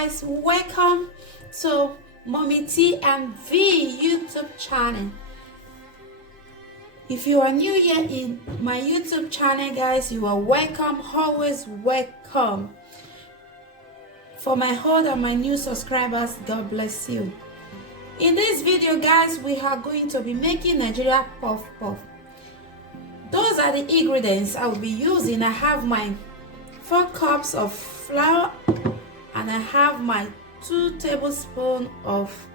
guys, welcome to Mommy TMV YouTube channel. If you are new here in my YouTube channel, guys, you are welcome, always welcome. For my old and my new subscribers, God bless you. In this video, guys, we are going to be making Nigeria puff puff. Those are the ingredients I will be using. I have my 4 cups of flour and I have my 2 tablespoons of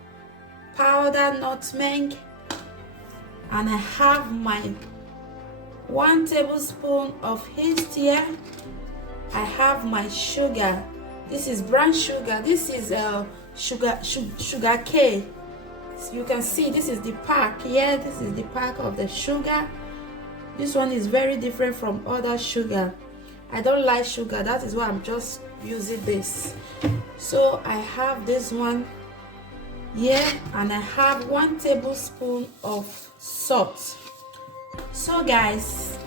powdered nutmeg, and I have my 1 tablespoon of yeast here. I have my sugar. This is brown sugar. This is sugar cane. So you can see this is the pack here. This is the pack of the sugar. This one is very different from other sugar. I don't like sugar, that is why I'm just using this. So I have this one here, and I have 1 tablespoon of salt. So guys,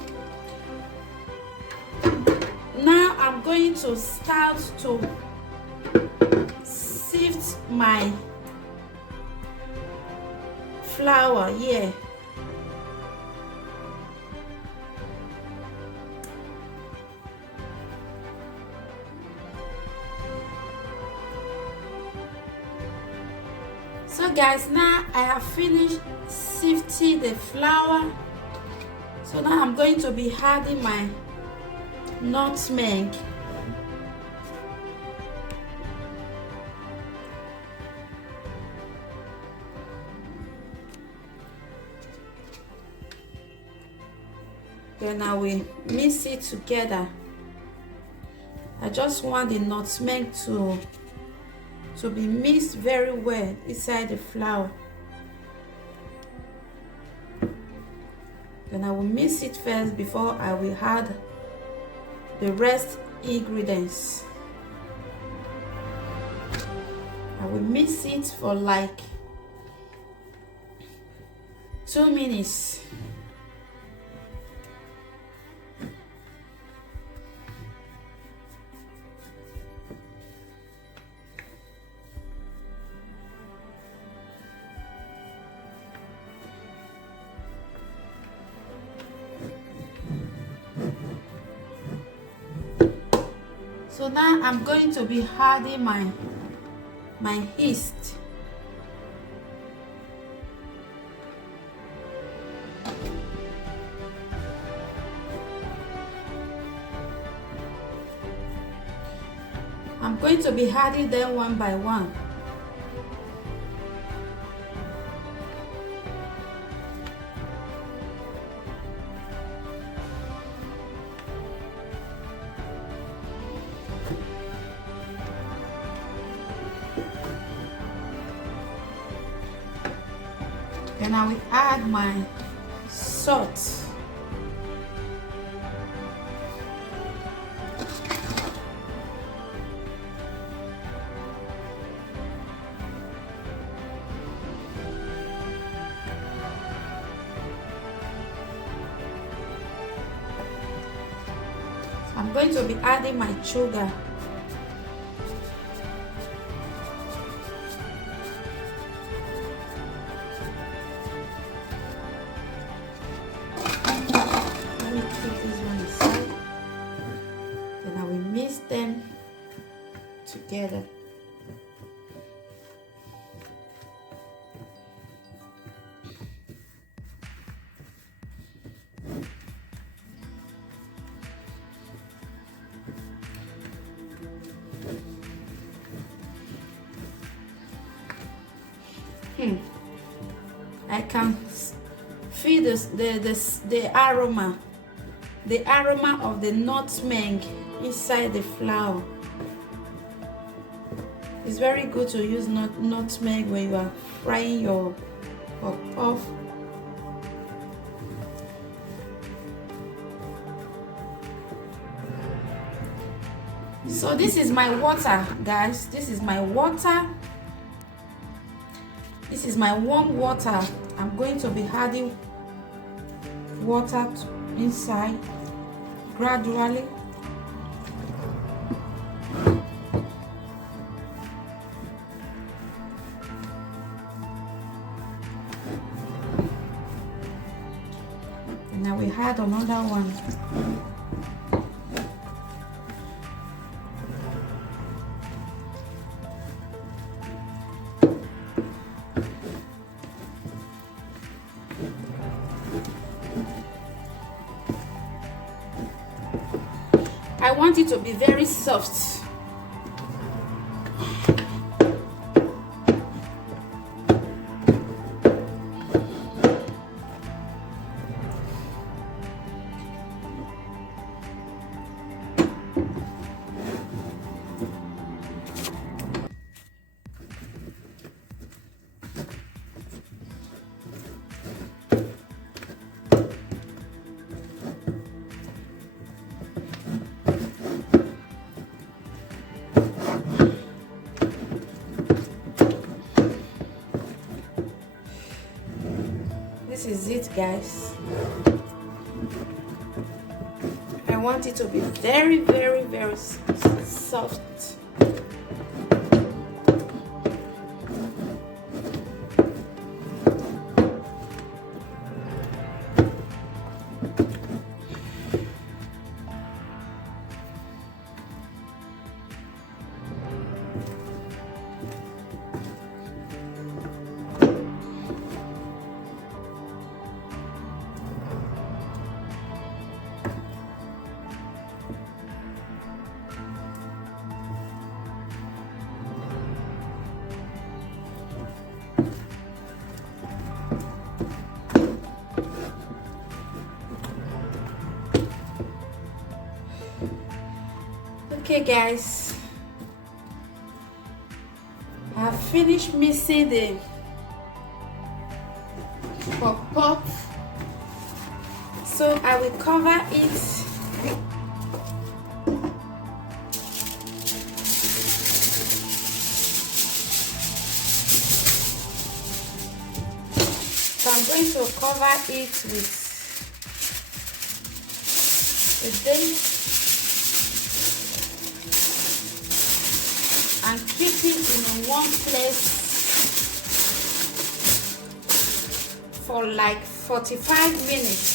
now I'm going to start to sift my flour here. So guys, now I have finished sifting the flour. So now I'm going to be adding my nutmeg. Then I will mix it together. I just want the nutmeg to be mixed very well inside the flour. Then I will mix it first before I will add the rest ingredients. I will mix it for like 2 minutes. So now I'm going to be adding my yeast. I'm going to be adding them one by one. Then I will add my salt. I'm going to be adding my sugar. Them together. I can feel the aroma of the nutmeg inside the flour. It's very good to use nutmeg when you are frying your puff. So this is my water, guys. This is my water. This is my warm water. I'm going to be adding water inside gradually. Now we had another one. I want it to be very soft. This is it, guys. I want it to be very, very, very soft. Okay, guys, I have finished mixing the pop, so I will cover it. So I'm going to cover it with the date and keep it in one place for like 45 minutes.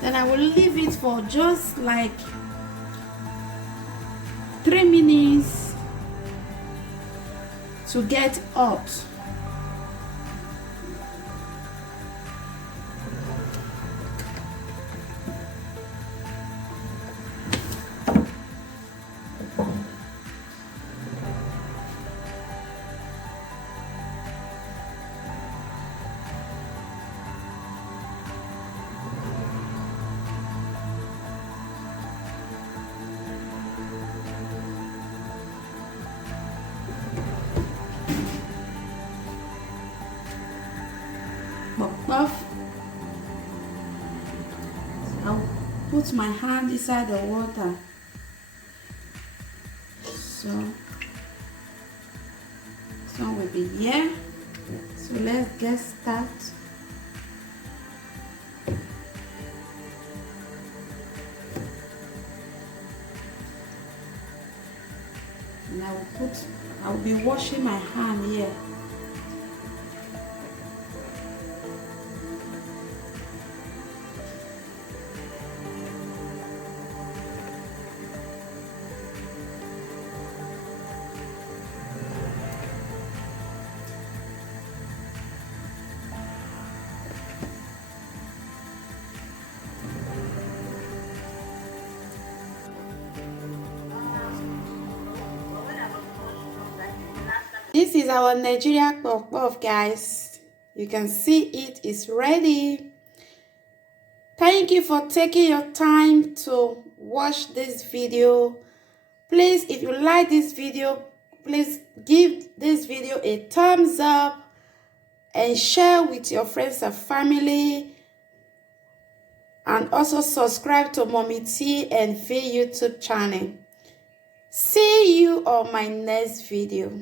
Then I will leave it for just like 3 minutes to get hot. Off. I'll put my hand inside the water. So this one will be here. So let's get started. And I'll be washing my hand here. This is our Nigeria puff, guys. You can see it is ready. Thank you for taking your time to watch this video. Please, if you like this video, please give this video a thumbs up and share with your friends and family, and also subscribe to Mommy T and V YouTube channel. See you on my next video.